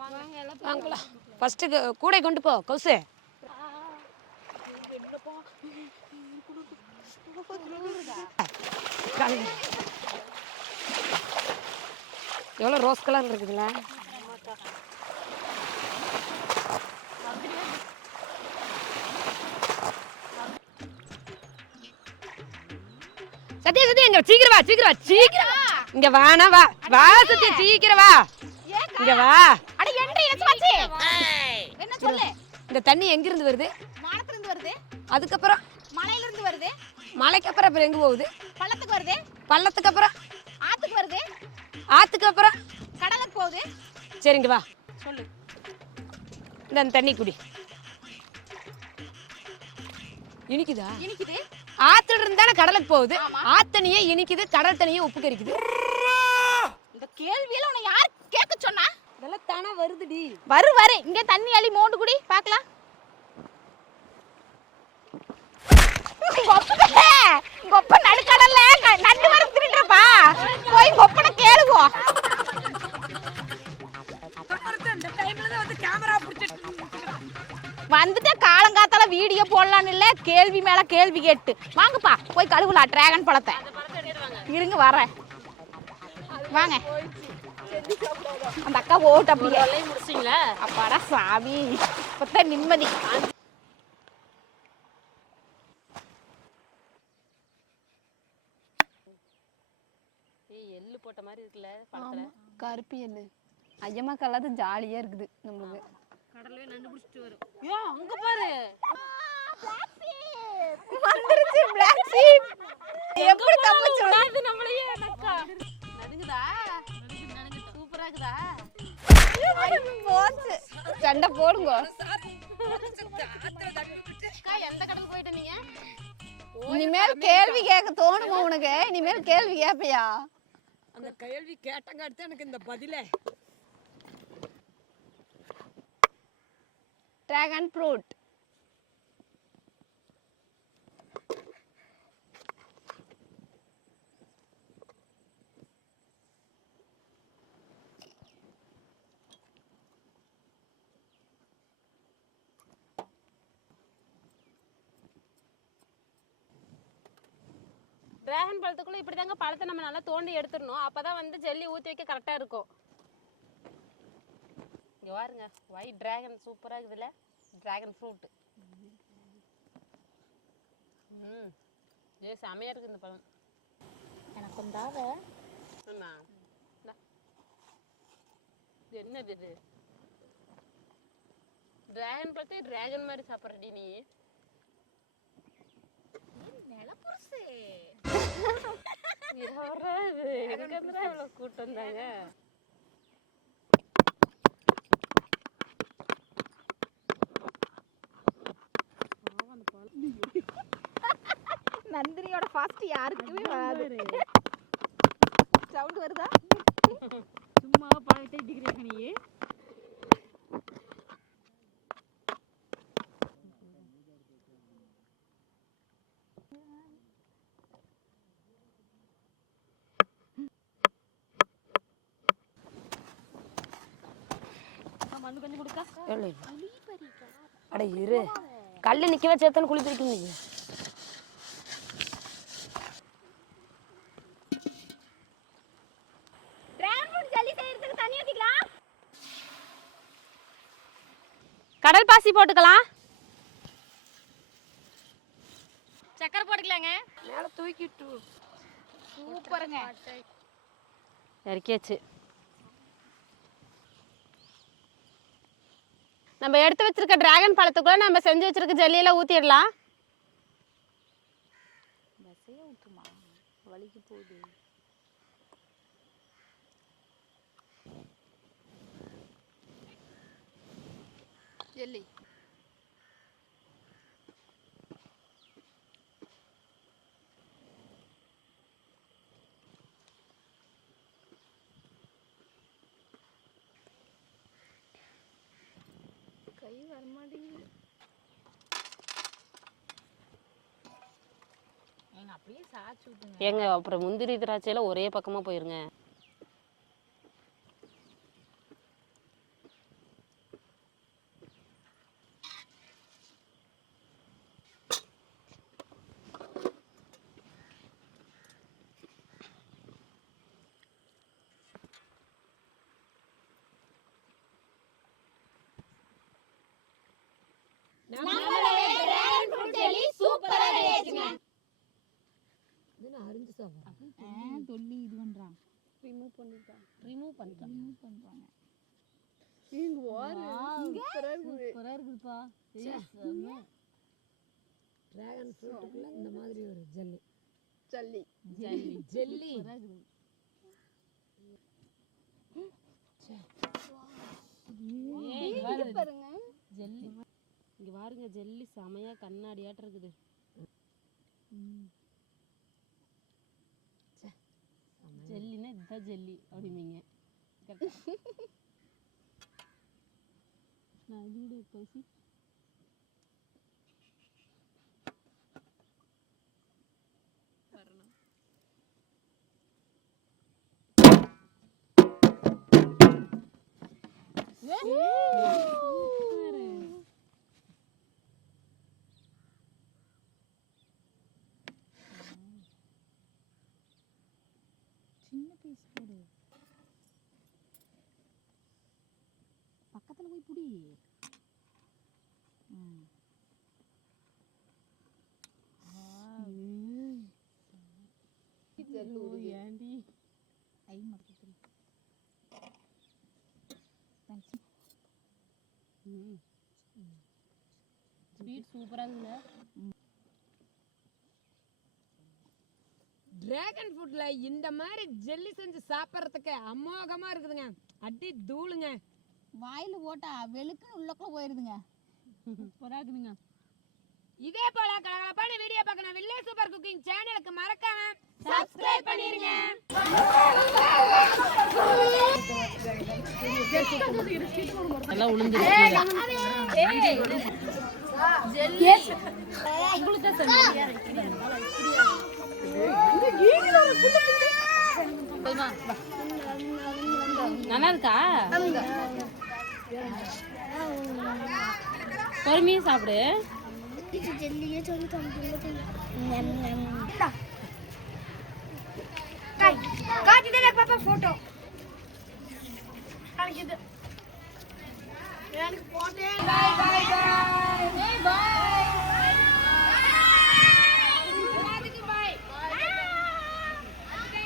வாங்கலாம். ஃபர்ஸ்ட்டு கூடை கொண்டு போ கௌசு. எவ்வளோ ரோஸ் கலர் இருக்குதுல்ல. சத்யா சத்யா இங்க சீக்கிரம் வா சீக்கிரம் சீக்கிரம் இங்க வானா வா வா சத்யா சீக்கிரம் வா இங்க வா. அட என்ன ஏச்சாச்சி என்ன சொல்லு. இந்த தண்ணி எங்க இருந்து வருது? வானத்துல இருந்து வருது. அதுக்கப்புறம் மலையில இருந்து வருது. மலைக்கு அப்புறம் எங்க போகுது? பள்ளத்துக்கு வருது. பள்ளத்துக்கு அப்புறம் ஆத்துக்கு வருது. ஆத்துக்கு அப்புறம் கடலுக்கு போகுது. சரிங்க வா சொல்லு. இந்த தண்ணி குடி. இனிக்குதா? இனிக்குது. ஆத்துல இருந்தானே கடலுக்கு போகுது. ஆத்தனியே இனிக்குது, கடல் தண்ணியே உப்பு கரிக்குது. இந்த கேள்வியில உன்னை யார் கேட்க சொன்னா? இதெல்லாம் தானா வருதுடி. வரு இங்க தண்ணி அள்ளி மோண்டு குடி பார்க்கலாம். கொப்ப நடுக்கடல்ல நண்டு வர திருடுறப்பா. போய் கொப்பனை கேளுவோ. இந்த டைம்ல தான் வந்து கேமரா பிடிச்சிட்டு வந்துட்டு காலங்காத்தால வீடியோ போடலான்னு இல்ல, கேள்வி மேல கேள்வி கேட்டு. வாங்கப்பா போய் கழுவலாம் டிராகன் பழத்தை. இருங்க வரேன் வாங்க. அந்த அக்கா ஓட்டு அப்படியே முடிச்சிங்களா? அப்பாடா சாமி இப்பதான் நிம்மதி. எள்ளு போட்ட மாதிரி இருக்குல்ல பழத்துல. கருப்பு எள்ளு ஐயம்மா கல்லாத ஜாலியா இருக்குது நம்மளுக்கு. கடல்ல நண்டு பிடிச்சிட்டு வரும். யோ அங்க பாரு வந்துருச்சு black sheep. எப்படி தப்பிச்சு வந்து நம்மளையே நக்கா நடுங்குதா? சூப்பரா இருக்குதா? போச்சு சண்டை போடுங்க. அக்கா எந்த கடலுக்கு போயிட்ட நீங்க? இனிமேல் கேள்வி கேட்க தோணுமா உனக்கு? இனிமேல் கேள்வி கேட்பியா? அந்த கேள்வி கேட்டங்க அடுத்து எனக்கு இந்த பதிலே. Dragon fruit. டிராகன் பழத்துக்குள்ள இப்படிதாங்க பழத்தை நம்ம நல்லா தோண்டி எடுத்துடணும். அப்பதான் வந்து ஜெல்லி ஊற்றி வைக்க கரெக்டா இருக்கும். இங்க பாருங்க ஒயிட் டிராகன் சூப்பரா இருக்குதுல்ல. Dragon fruit. ஏ செமையா இருக்கு இந்த பழம். எனக்கு வந்தாத என்னது இது? டிராகன் பழத்தை டிராகன் மாதிரி சாப்பிட்றடி நீ. கூட்டு வந்தாங்க. நந்தினியோட ஃபாஸ்ட் யாருக்குமே வராது. சவுண்ட் வருதா? சும்மா பழத்தை டிகிரி நீ. அட இரு கல்லு நிக்க வச்சேத்தன குளி பிடிக்கும் நீ. கடல் பாசி போட்டுக்கலாம். சக்கரை போட்டுக்கலாங்க. மேல தூக்கிட்டு சூப்பருங்க. இறக்கியாச்சு. நம்ம எடுத்து வச்சிருக்க டிராகன் பழத்துக்குள்ள நம்ம செஞ்சு வச்சிருக்க ஜெல்லியெல்லாம் ஊத்திடலாம். வலிக்கு போகுது. ஜெல்லி கை வரமாட்டேங்குது. அப்படியே சாச்சு விட்டுங்க. ஏங்க அப்புறம் முந்திரி திராட்சையெல்லாம் ஒரே பக்கமா போயிருங்க. தொல்லி இது பண்றான். ரிமூவ் பண்ணிட்டான். ரிமூவ் பண்றாங்க. இங்க வாரு. சூப்பரா இருக்குப்பா. டிராகன் ஃப்ரூட்டுக்குள்ள இந்த மாதிரி ஒரு ஜெல்லி. ஜல்லி. ஜெல்லி. பாருங்க. ஜெல்லி. இங்க பாருங்க ஜெல்லி செமையா கண்ணாடியாட்ட இருக்குது. ஜெல்லினா இதுதான் ஜெல்லி அப்படின்னீங்க. நான் இது பேசி சின்ன பீஸ் போடு. பக்கத்துல போய் புடி. ஏண்டி ஐ மறந்துட்டு. ஸ்வீட் சூப்பரா இருக்குல்ல. டிராகன் ஃப்ரூட்ல இந்த மாதிரி ஜெல்லி செஞ்சு சாப்பிட்றதுக்கு அமோகமா இருக்குதுங்க. அடி தூளுங்க. வாயில போட்டா வெளுக்குன்னு உள்ளக்குள்ள போயிருதுங்க. சூப்பரா இருக்குதுங்க. இதே போல கலகலப்பான வீடியோ பார்க்கணும் வில்லேஜ் சூப்பர் குக்கிங் சேனலுக்கு மறக்காம சப்ஸ்கிரைப் பண்ணிருங்க. எல்லாம் உளுந்துருச்சு. நல்லா இருக்கா? பொறுமையா சாப்பிடு. போட்டோ